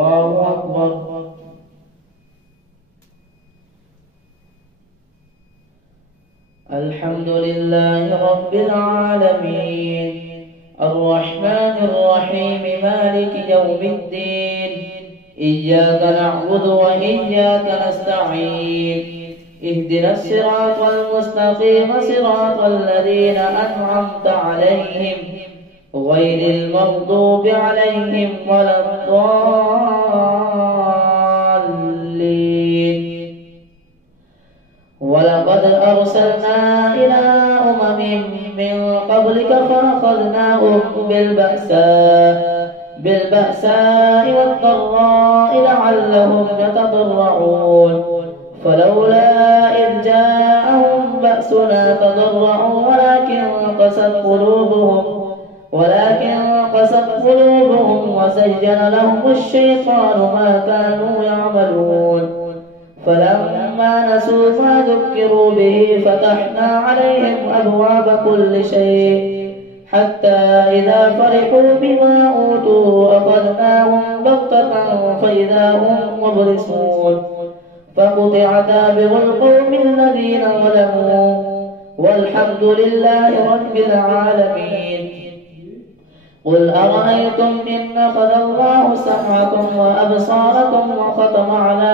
الله أكبر. الحمد لله رب العالمين الرحمن الرحيم مالك يوم الدين إياك نعبد وإياك نستعين اهدنا الصراط المستقيم صراط الذين أنعمت عليهم غير المغضوب عليهم ولا الضالين. ولقد أرسلنا إلى أمم من قبلك فأخذناهم بالبأساء والضراء لعلهم يتضرعون فلولا إذ جاءهم بأسنا تضرعوا ولكن قست قلوبهم وزين لهم الشيطان ما كانوا يعملون فلما نسوا ما ذكروا به فتحنا عليهم أبواب كل شيء حتى إذا فرحوا بما أوتوا أخذناهم بغتة فإذا هم مبلسون فقطع دابر القوم الذين ظلموا والحمد لله رب العالمين. قل أرأيتم إن أخذ الله سمعكم وأبصاركم وختم على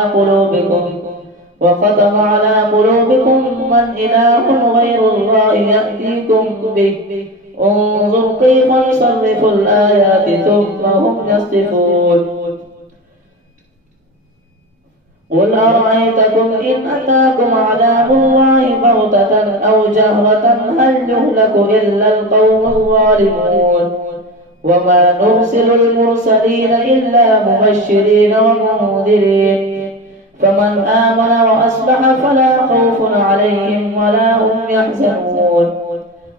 قلوبكم من إله غير الله يأتيكم به انظر كيف نصرف الآيات ثم هم يصدفون. قل أرأيتكم إن أتاكم عذاب الله بغتة أو جهرة هل يهلك إلا القوم الظالمون وما نرسل المرسلين إلا مبشرين ومنذرين فمن آمن وأصلح فلا خوف عليهم ولا هم يحزنون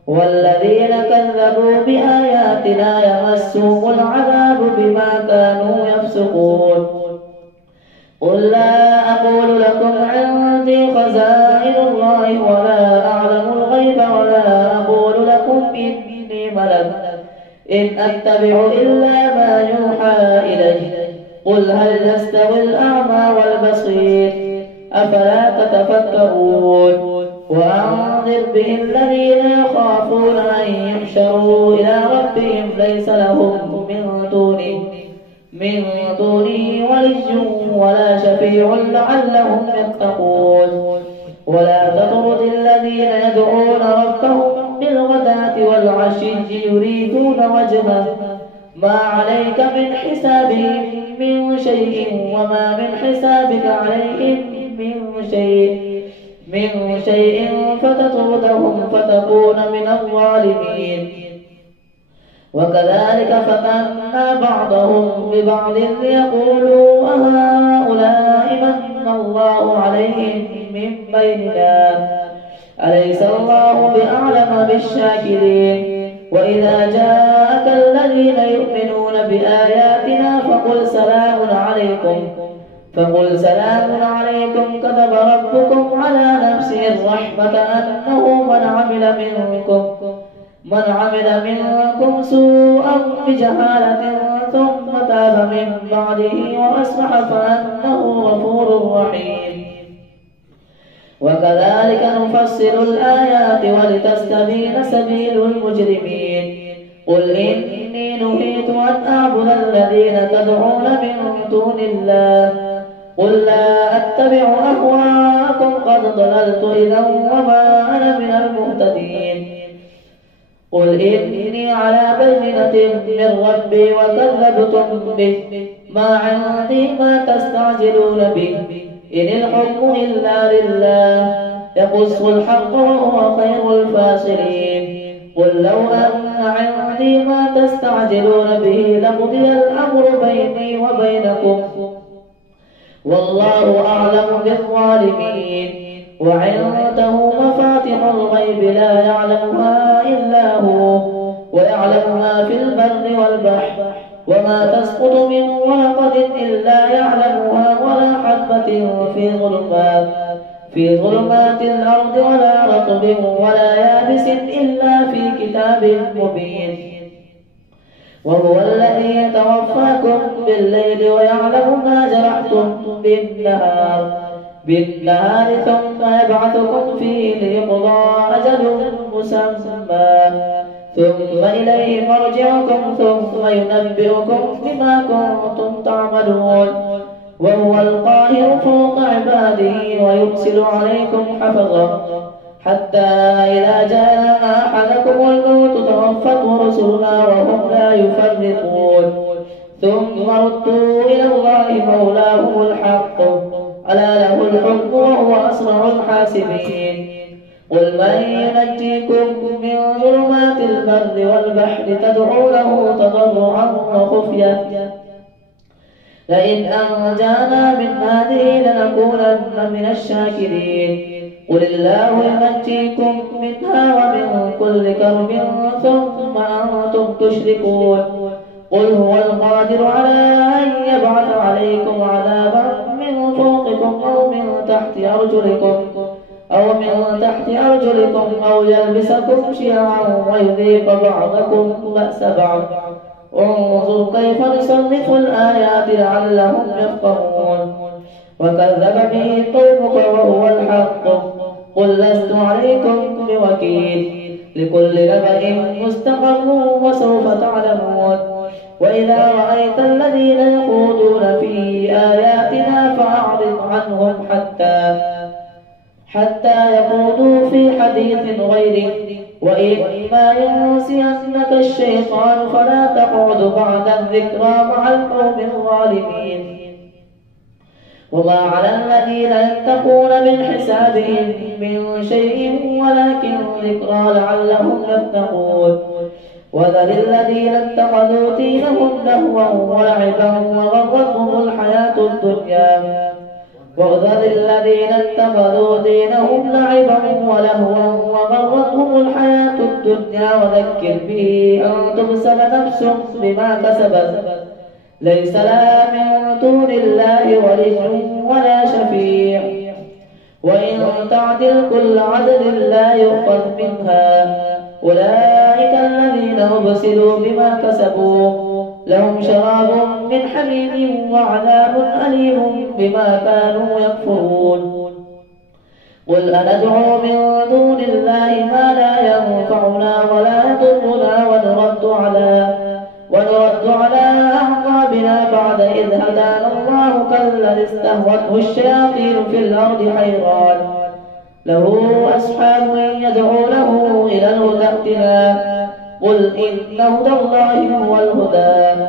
والذين كذبوا بآياتنا يمسهم العذاب بما كانوا يفسقون. قل لا أقول لكم عندي خزائن الله ولا أعلم الغيب ولا أقول لكم إني ملك إن أتبع إلا ما يوحى إلي قل هل يستوي الأعمى والبصير أفلا تتفكرون. وأنذر به الذين يخافون أن يحشروا إلى ربهم ليس لهم من دونه ولي ولا شفيع لعلهم يتقون. ولا تطرد الذين يدعون ربهم بالغداة والعشي يريدون وجهه ما عليك من حسابهم من شيء وما من حسابك عليهم من شيء فتطردهم فتكون من الظالمين. وكذلك فتنا بعضهم ببعض ليقولوا أهؤلاء من الله عليهم من بيننا أليس الله بأعلم بالشاكرين. وإذا جاءك الذين يؤمنون بآياتنا فقل سلام عليكم كتب ربكم على نفسه الرحمة أنه من عمل منكم سوءا بجهالة ثم تاب من بعده وأصلح فأنه غفور رحيم. وكذلك نفصل الآيات ولتستبين سبيل المجرمين. قل إني نهيت أن أعبد الذين تدعون من دون الله قل لا أتبع أهواءكم قد ضللت إذا وما أنا من المهتدين. قل إني على بينة من ربي وكذبتم به ما عندي ما تستعجلون به إن الحكم إلا لله يقص الحق وهو خير الفاصلين. قل لو أن عندي ما تستعجلون به لقضي الأمر بيني وبينكم والله أعلم بالظالمين. وعنده مفاتح الغيب لا يعلمها إلا هو ويعلم ما في البر والبحر وما تسقط من ورقة إلا يعلمها ولا حبة في ظلمات الأرض ولا رطب ولا يابس إلا في كتاب مبين. وهو الذي يتوفاكم بالليل ويعلم ما جرحتم بالنهار ثم يبعثكم فيه ليقضى أجل مسمى ثم إليه مرجعكم ثم ينبئكم بما كنتم تعملون وهو القاهر فوق عباده ويرسل عليكم حفظا حتى إذا جاء أحدكم الموت توفته رسلنا وهم لا يفرطون ثم ردوا إلى الله مولاهم الحق ألا له الحكم وهو أسرع الحاسبين قل من ينجيكم من ظلمات البر والبحر تدعونه تضرعا وخفية لئن أنجانا من هذه لنكونن من الشاكرين قل الله ينجيكم منها ومن كل كرب ثم أنتم تشركون قل هو القادر على أن يبعث عليكم عذابا من فوقكم أو من تحت أرجلكم أو يلبسكم شيعا ويذيق بعضكم بأس بعض انظر كيف نصرف الآيات لعلهم يفقهون وكذب به قومك وهو الحق قل لست عليكم بوكيل لكل نبأ مستقر وسوف تعلمون وإذا رأيت الذين يخوضون في آياتنا فأعرض عنهم حتى يخوضوا في حديث غيره وإما ينسينك الشيطان فلا تقعد بعد الذكرى مع القوم الظالمين وما على الذين يتقون من حسابهم من شيء ولكن ذكرى لعلهم يتقون وذر الذين اتخذوا دينهم لهوا ولعبا وغرتهم الحياة الدنيا وذر الذين اتخذوا دينهم لعبا ولهوا وغرتهم الحياة الدنيا وذكر به أن تبسل نفس بما كسبت ليس لها من دون الله ولي ولا شفيع وإن تعدل كل عدل لا يؤخذ منها أولئك الذين أبسلوا بما كسبوا لهم شراب من حميم وعذاب أليم بما كانوا يكفرون قل أندعو من دون الله ما لا ينفعنا ولا يضرنا ونرد على أعقابنا بعد إذ هدانا الله كالذي استهوته الشياطين في الأرض حيران له أصحاب يدعونه إلى الهدى ائتنا قل إن هدى الله هو الهدى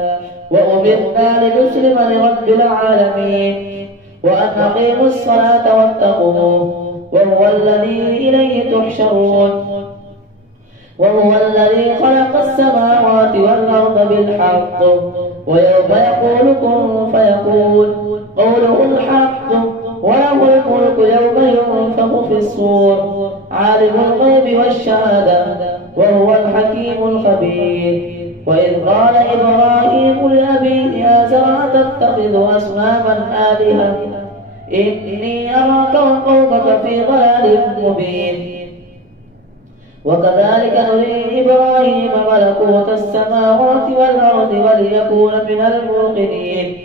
وأمرنا لنسلم لرب العالمين وأن أقيموا الصلاة واتقوه وهو الذي إليه تحشرون وهو الذي خلق السماوات والأرض بالحق ويوم يقول كن فيقول قوله الحق وله الملك يوم ينفخ في الصور عالم الغيب والشهادة وهو الحكيم الخبير وإذ قال إبراهيم لأبيه آزر أتتخذ أصناما آلهة إني أراك وقومك في ضلال مبين وكذلك نري إبراهيم ملكوت السماوات والأرض وليكون من الموقنين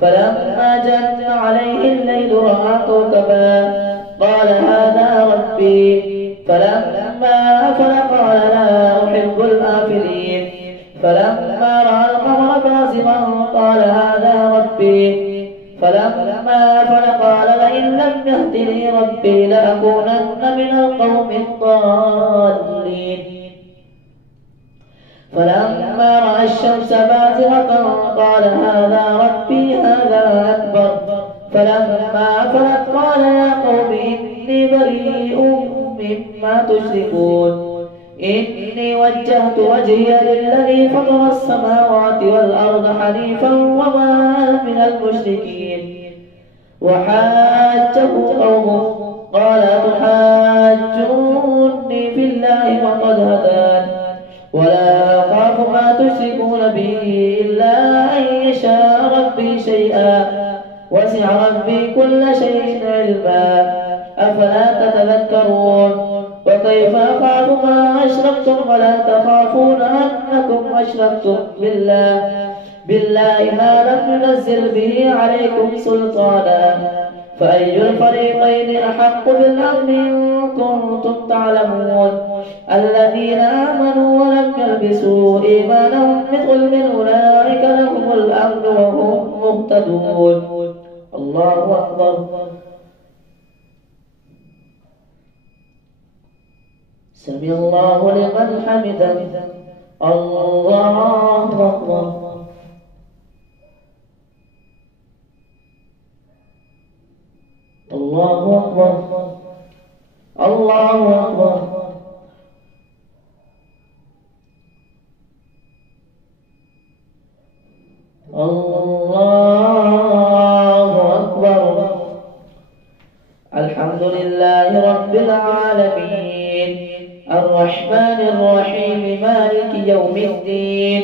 فلما جن عليه الليل رأى كوكبا قال هذا ربي فلما أفل قال لا أحب الآفلين فلما رأى القمر بازغا قال هذا ربي فلما أفل قال لئن لم يهدني ربي لأكونن من القوم الضالين فلما رأى الشمس بازغة قال هذا ربي هذا أكبر فلما أفلت قال يا قوم إني بريء مما تشركون إني وجهت وجهي للذي فطر السماوات والأرض حنيفا وما أنا من المشركين وحاجه قومه قال تحاجوني في الله وقد هدان ولا أخاف ما تشركون به إلا أن يشاء ربي شيئا وسع ربي كل شيء علما أفلا تتذكرون وكيف أخاف ما أشركتم ولا تخافون أنكم أشركتم بالله ما لم ينزل به عليكم سلطانا فأي الفريقين أحق بالأمن إن كنتم تعلمون الذين آمنوا ولم يلبسوا إيمانهم بظلم أولئك لهم الأمن وهم مهتدون. الله أكبر. سمع الله لمن حمده. الله أكبر. الله أكبر. الله أكبر. الله أكبر. الحمد لله رب العالمين الرحمن الرحيم مالك يوم الدين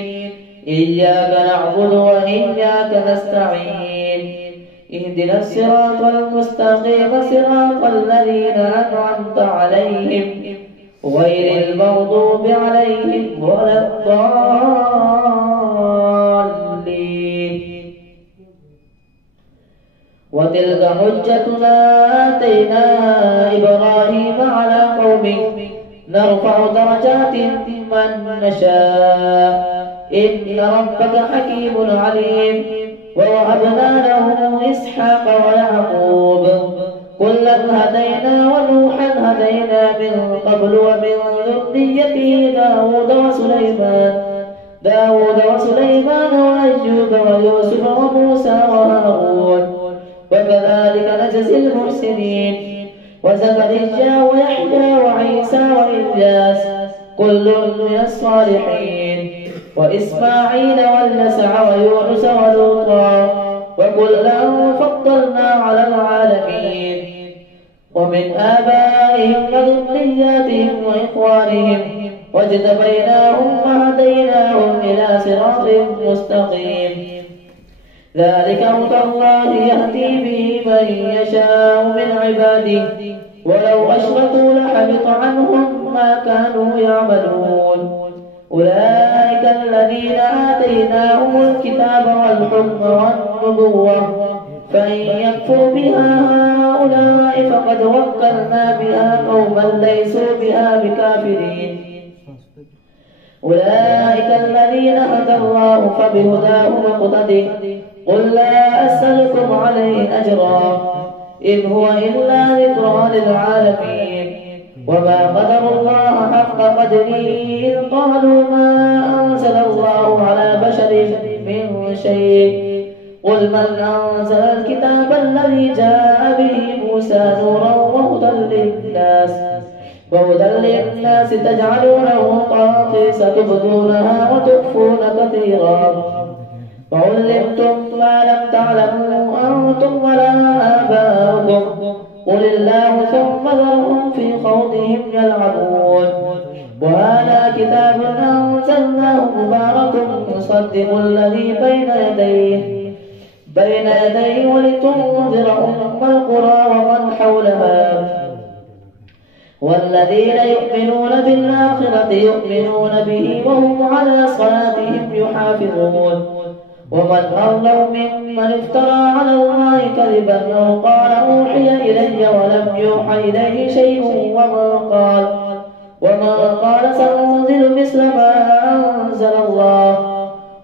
إياك نعبد وإياك نستعين اهدنا الصراط المستقيم صراط الذين أنعمت عليهم غير المغضوب عليهم ولا الضالين. وتلك حجتنا آتيناها إبراهيم على قومه نرفع درجات من نشاء إن ربك حكيم عليم. ووهبنا له إسحاق ويعقوب كلا هدينا ونوحا هدينا من قبل ومن ذريته داود وسليمان وأيوب ويوسف وموسى وهارون وكذلك نجزي المحسنين. وزكريا ويحيى وعيسى وإلياس كل من الصالحين وإسماعيل واليسع ويونس ولوطا وكلا فضلنا على العالمين. ومن آبائهم وذرياتهم وإخوانهم واجتبيناهم وهديناهم إلى صراط مستقيم. ذلك هدى الله يهدي به من يشاء من عباده ولو أشركوا لحبط عنهم ما كانوا يعملون. أولئك الذين آتيناهم الكتاب والحكم والنبوة فإن يكفر بها هؤلاء فقد وكلنا بها قوما ليسوا بها بكافرين. أولئك الذين هدى الله فبهداه مقتده قل لا أسألكم عليه أجرا إن هو إلا ذكرى للعالمين. وما قدر الله حق قدره إذ قالوا ما أنزل الله على بشر من شيء قل من أنزل الكتاب الذي جاء به موسى نورا وهدى للناس تجعلونه قراطيس تبدونها وتخفون كثيرا وعلمتم ما لم تعلموا أنتم ولا آباؤكم قل الله ثم ذرهم في خوضهم يلعبون. وهذا كتاب أنزلناه مبارك مصدق الذي بين يديه ولتنذر أم القرى ومن حولها. والذين يؤمنون بالآخرة يؤمنون به وهم على صلاتهم يحافظون. ومن أظلم ممن افترى على الله كذبا أو قال أوحي إلي ولم يوحى إليه شيء ومن قال سأنزل مثل ما أنزل الله.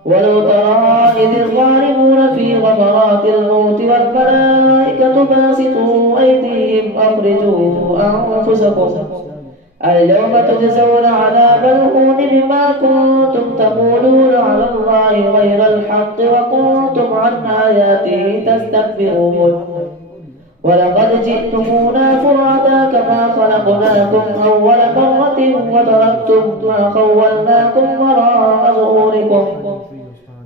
ولو ترى إذ الظالمون في غمرات الموت والملائكة باسطوا أيديهم أخرجوا أنفسكم اليوم تجزون عذاب الهون بما كنتم تقولون على الله غير الحق وكنتم عن آياته تستكبرون. ولقد جئتمونا فرادا كما خلقناكم أول مرة وتركتم ما خولناكم وراء ظهوركم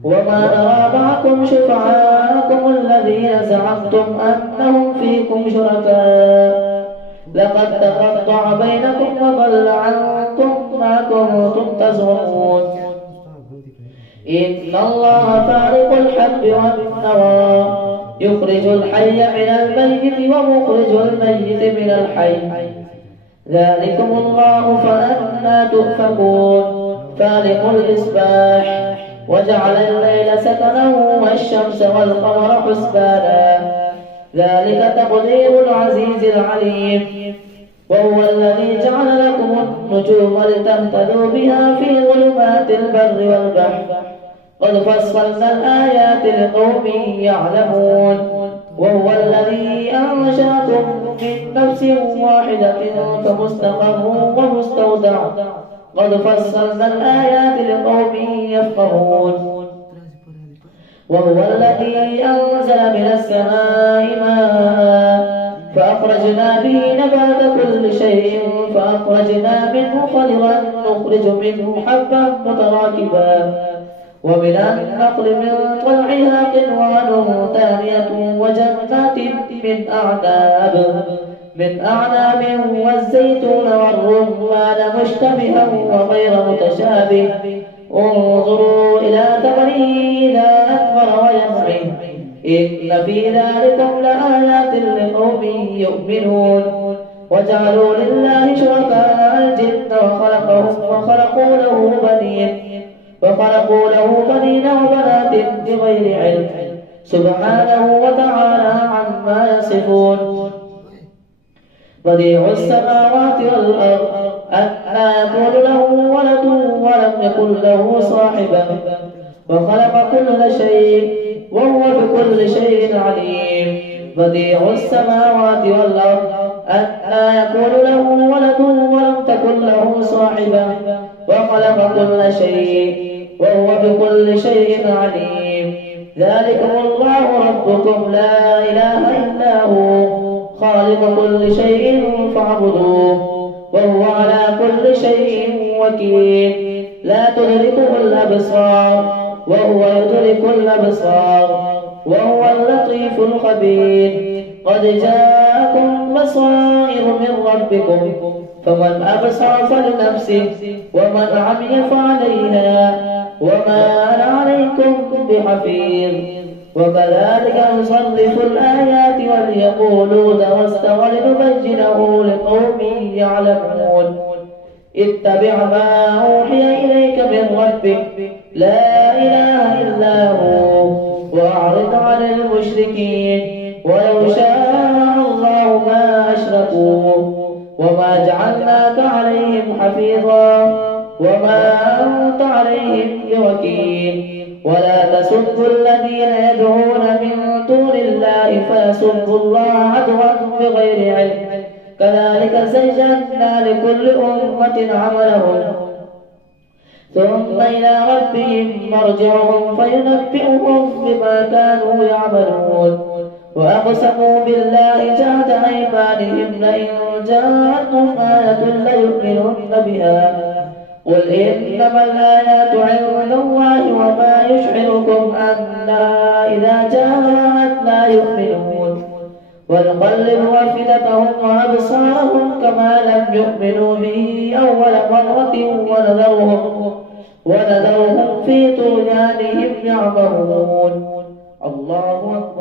وما نرى معكم شفعاءكم الذين زعمتم أنهم فيكم شركاء لقد تقطع بينكم وضل عنكم ما كنتم تزعمون. إن الله فارق الحب والنوى يخرج الحي من الميت ومخرج الميت من الحي ذلكم الله فأنى تؤفكون فالق الإصباح وجعل الليل سكنا والشمس والقمر حسبانا ذلك تقدير العزيز العليم وهو الذي جعل لكم النجوم لتهتدوا بها في ظلمات البر والبحر قد فصلنا الآيات لقوم يعلمون وهو الذي أنشأكم من نفس واحدة فمستقر ومستودع قد فصلنا الآيات لقوم يفقهون وهو الذي أنزل من السماء ماء فأخرجنا به نبات كل شيء فأخرجنا منه خضرا نخرج منه حبا متراكبا ومن النخل من طلعها قنوان دانية وجنات من أعناب والزيتون والرمان مشتبها وغير متشابه انظروا إلى ثمره إذا أثمر وينعم إن في ذلكم لآيات لقوم يؤمنون وجعلوا لله شركاء الجن وخلقوا له بنين وبنات بغير علم سبحانه وتعالى عما يصفون بديع السماوات والأرض أنى يكون له ولد ولم يكن له صاحبة وخلق كل شيء وهو بكل شيء عليم بديع السماوات والأرض أنى يكون له ولد ولم تكن له صاحبة وخلق كل شيء وهو بكل شيء عليم ذلكم الله ربكم لا إله إلا هو خالق كل شيء فاعبدوه وهو على كل شيء وكيل لا تدركه الأبصار وهو يدرك الأبصار وهو اللطيف الخبير قد جاءكم بصائر من ربكم فمن أبصر فلنفسه ومن عمي فعليها وما أنا عليكم بحفيظ وكذلك نصرف الآيات وليقولوا درست ولنبينه لقوم يعلمون اتبع ما أوحي إليك من ربك لا إله إلا هو وأعرض عن المشركين ولو شاء الله ما أشركوا وما جعلناك عليهم حفيظا وما أنت عليهم بوكيل ولا تسبوا الذين يدعون من دون الله فيسبوا الله عدوا بغير علم كذلك زينا لكل أمة عملهم ثم إلى ربهم مرجعهم فينبئهم بما كانوا يعملون وأقسموا بالله جهد أيمانهم لئن جاءتهم آية ليؤمنن بها قل إنما الآيات عند الله وما يشعركم أنها إذا جاءت لا يؤمنون ونقلب أفئدتهم وأبصارهم كما لم يؤمنوا به أول مرة ونذرهم في طغيانهم يعمهون الله أكبر.